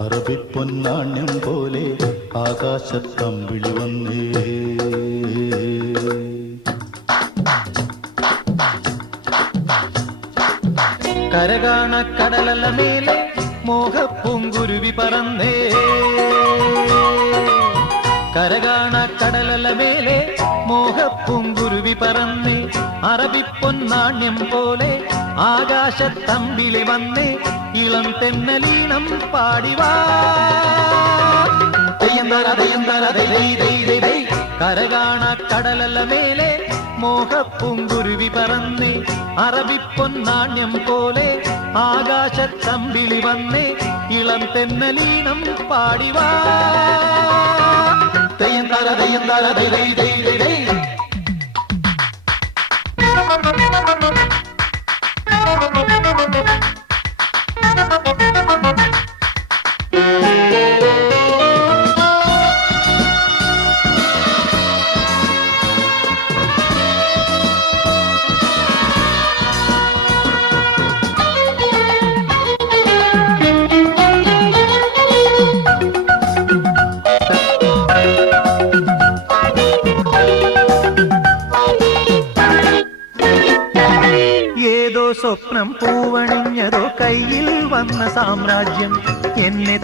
അറബിപ്പൊന്നാണ്യം പോലെ ആകാശത്തമ്പിളി വന്നേ. കരകാണ കടലല മേലെ മോഹപ്പൂങ്കുരുവി പറന്നേ. കരകാണ കടലല മേലെ മോഹപ്പൂങ്കുരുവി പറന്നേ. അറബിപ്പൊന്നാണ്യം പോലെ ആകാശത്തമ്പിളി വന്നേ. ഇളം തെന്നലീണം പാടിവാ. കരകാണ കടലല മേലെ മോഹപ്പൂങ്കുരുവി പറന്നേ. അറബിപ്പൊന്നാണ്യം പോലെ ആകാശത്തമ്പിളി വന്നേ. ഇളം തെന്നലീണം പാടിവാ. ഏതോ സ്വപ്നം പൂവണിഞ്ഞതോ കയ്യിൽ വന്ന സാമ്രാജ്യം എന്നെ